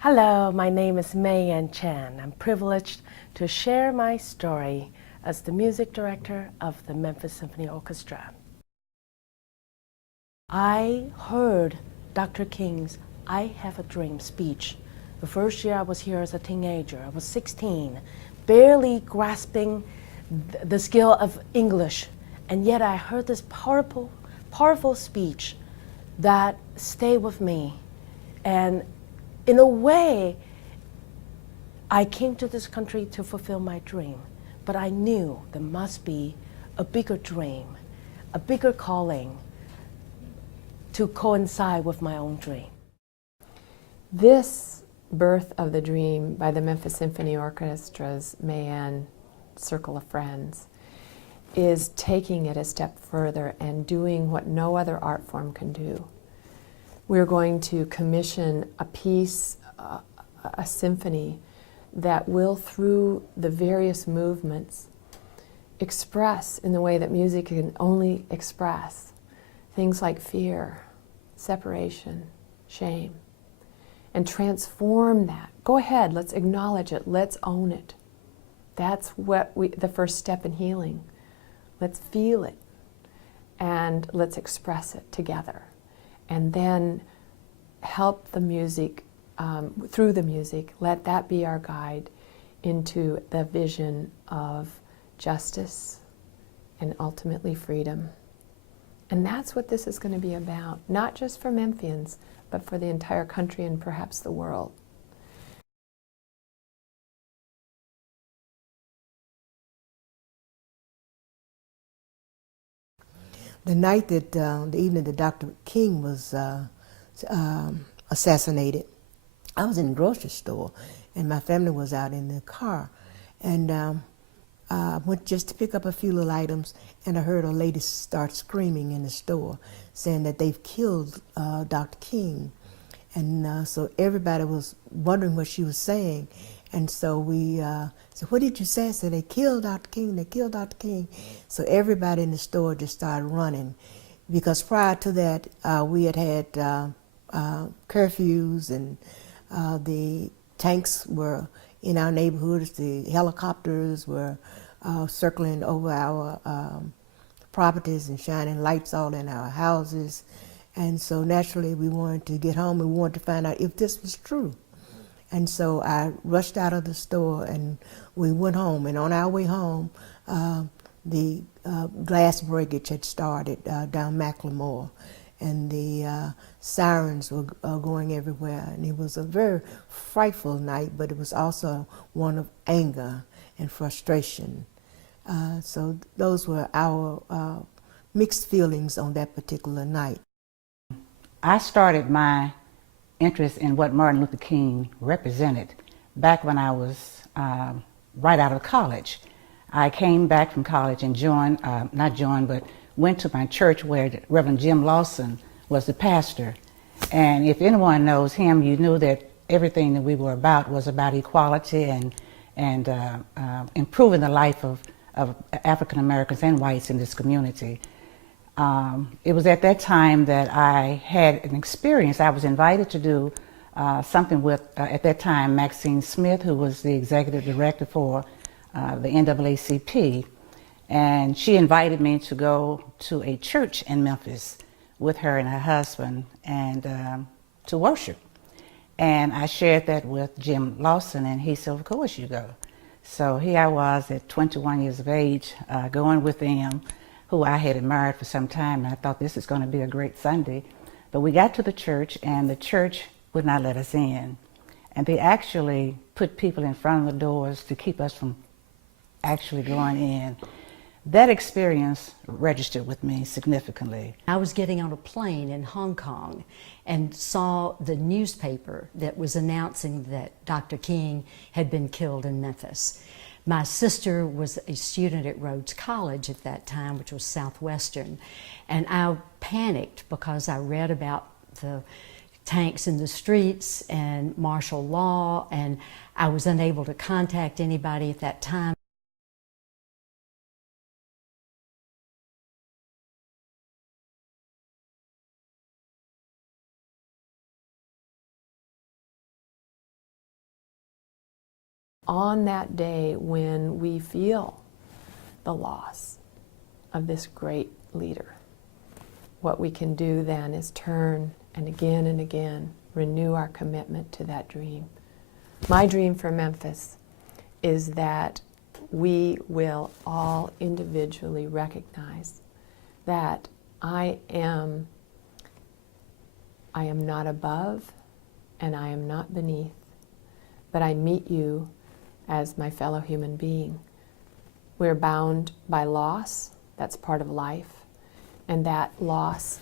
Hello, my name is Mei-Ann Chen. I'm privileged to share my story as the music director of the Memphis Symphony Orchestra. I heard Dr. King's I Have a Dream speech. The first year I was here as a teenager. I was 16, barely grasping the skill of English, and yet I heard this powerful speech that stayed with me. And in a way, I came to this country to fulfill my dream, but I knew there must be a bigger dream, a bigger calling to coincide with my own dream. This Birth of the Dream by the Memphis Symphony Orchestra's Mei-Ann Circle of Friends is taking it a step further and doing what no other art form can do. We're going to commission a piece, a symphony, that will, through the various movements, express in the way that music can only express things like fear, separation, shame, and transform that. Go ahead, let's acknowledge it, let's own it. That's what the first step in healing. Let's feel it, and let's express it together. And then help the music, through the music, let that be our guide into the vision of justice and ultimately freedom. And that's what this is going to be about, not just for Memphians, but for the entire country and perhaps the world. The night that, the evening that Dr. King was assassinated, I was in the grocery store, and my family was out in the car, and I went just to pick up a few little items, and I heard a lady start screaming in the store, saying that they've killed Dr. King, and so everybody was wondering what she was saying, and so we said, "What did you say?" I said, "They killed Dr. King, they killed Dr. King." So everybody in the store just started running, because prior to that, we had curfews, and the tanks were in our neighborhoods, the helicopters were circling over our properties and shining lights all in our houses. And so naturally we wanted to get home, and we wanted to find out if this was true. And so I rushed out of the store and we went home, and on our way home, the glass breakage had started down Macklemore, and the sirens were going everywhere, and it was a very frightful night, but it was also one of anger and frustration. So those were our mixed feelings on that particular night. I started my interest in what Martin Luther King represented back when I was right out of college. I came back from college and went to my church where Reverend Jim Lawson was the pastor. And if anyone knows him, you knew that everything that we were about was about equality and improving the life of African Americans and whites in this community. It was at that time that I had an experience. I was invited to do something with, at that time, Maxine Smith, who was the executive director for the NAACP. And she invited me to go to a church in Memphis with her and her husband and to worship. And I shared that with Jim Lawson, and he said, "Of course you go." So here I was at 21 years of age, going with them, who I had admired for some time, and I thought this is going to be a great Sunday. But we got to the church, and the church would not let us in. And they actually put people in front of the doors to keep us from actually going in. That experience registered with me significantly. I was getting on a plane in Hong Kong and saw the newspaper that was announcing that Dr. King had been killed in Memphis. My sister was a student at Rhodes College at that time, which was Southwestern, and I panicked because I read about the tanks in the streets and martial law, and I was unable to contact anybody at that time. on that day when we feel the loss of this great leader, what we can do then is turn and again renew our commitment to that dream. My dream for Memphis is that we will all individually recognize that I am not above and I am not beneath, but I meet you as my fellow human being. We're bound by loss, that's part of life, and that loss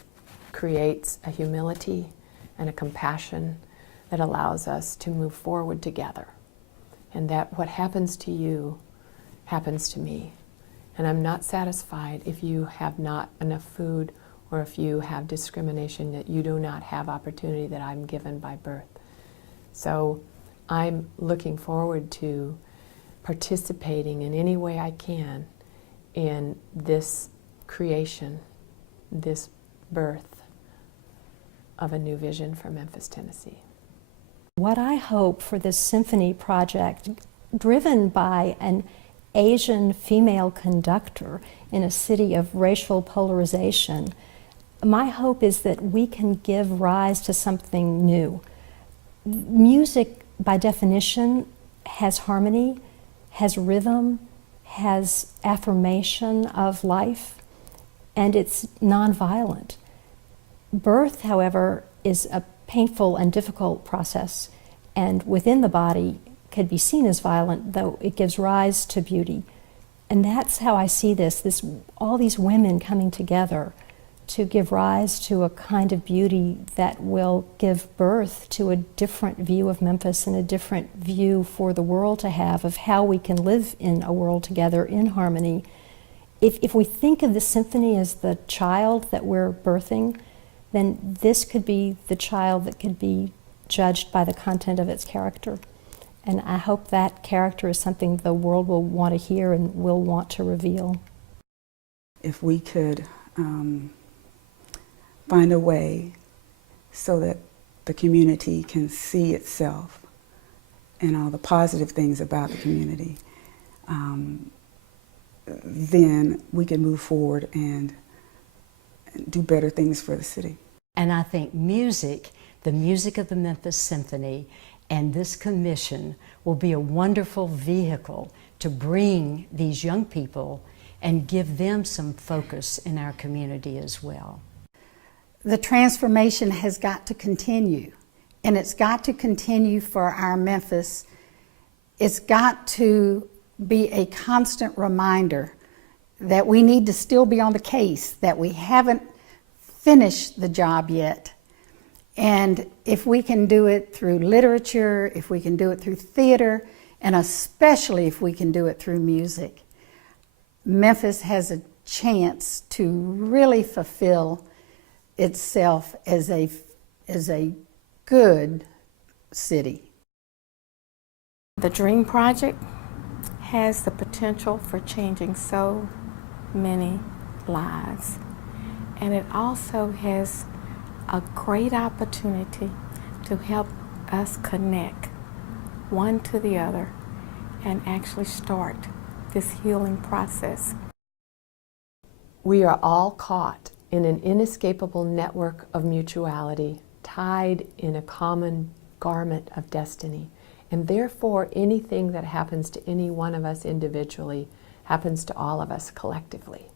creates a humility and a compassion that allows us to move forward together. And that what happens to you happens to me. And I'm not satisfied if you have not enough food or if you have discrimination, that you do not have opportunity that I'm given by birth. So I'm looking forward to participating in any way I can in this creation, this birth of a new vision for Memphis, Tennessee. What I hope for this symphony project, driven by an Asian female conductor in a city of racial polarization, my hope is that we can give rise to something new. Music, by definition, has harmony, has rhythm, has affirmation of life, and it's nonviolent. Birth, however, is a painful and difficult process, and within the body could be seen as violent, though it gives rise to beauty. And that's how I see this all these women coming together to give rise to a kind of beauty that will give birth to a different view of Memphis and a different view for the world to have of how we can live in a world together in harmony. If we think of the symphony as the child that we're birthing, then this could be the child that could be judged by the content of its character. And I hope that character is something the world will want to hear and will want to reveal. If we could find a way so that the community can see itself and all the positive things about the community, then we can move forward and do better things for the city. And I think music, the music of the Memphis Symphony, and this commission will be a wonderful vehicle to bring these young people and give them some focus in our community as well. The transformation has got to continue, and it's got to continue for our Memphis. It's got to be a constant reminder that we need to still be on the case, that we haven't finished the job yet. And if we can do it through literature, if we can do it through theater, and especially if we can do it through music, Memphis has a chance to really fulfill itself as a good city. The Dream Project has the potential for changing so many lives, and it also has a great opportunity to help us connect one to the other and actually start this healing process. We are all caught in an inescapable network of mutuality, tied in a common garment of destiny. And therefore, anything that happens to any one of us individually happens to all of us collectively.